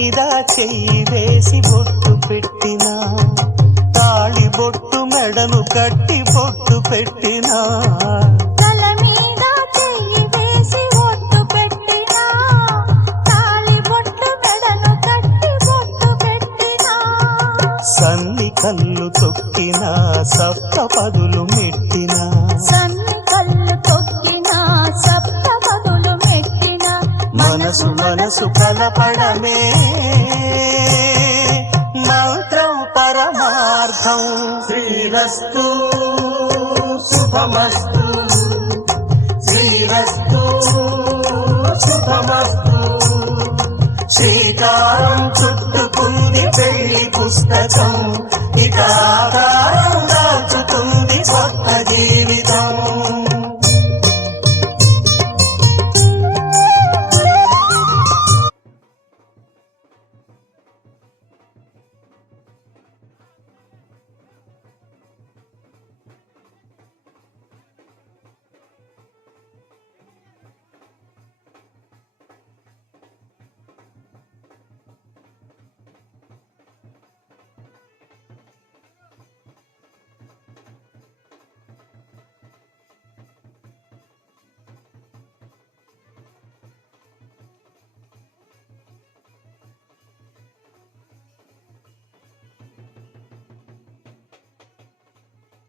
మీద చెయ్యి వేసి బొట్టు పెట్టినా, తాళి బొట్టు మెడను కట్టి బొట్టు పెట్టినా, తల మీద చెయ్యి వేసి బొట్టు పెట్టినా, తాళి బొట్టు మెడను కట్టి బొట్టు పెట్టినా, సన్ని కళ్ళు తొక్కినా సప్త పదులు మెట్టినా, సన్ని కళ్ళు తొక్కినా సప్త పదులు మెట్టినా, మనసు మనసు కలపడమే మంత్రం పరమార్థం. శ్రీరస్తు శుభమస్తు, శ్రీరస్తు శుభమస్తు. శ్రీకారం చుట్టుకుంది పెళ్లి పుస్తకం, ఇక ఆకారం దాచుతుంది కొత్త జీవితం.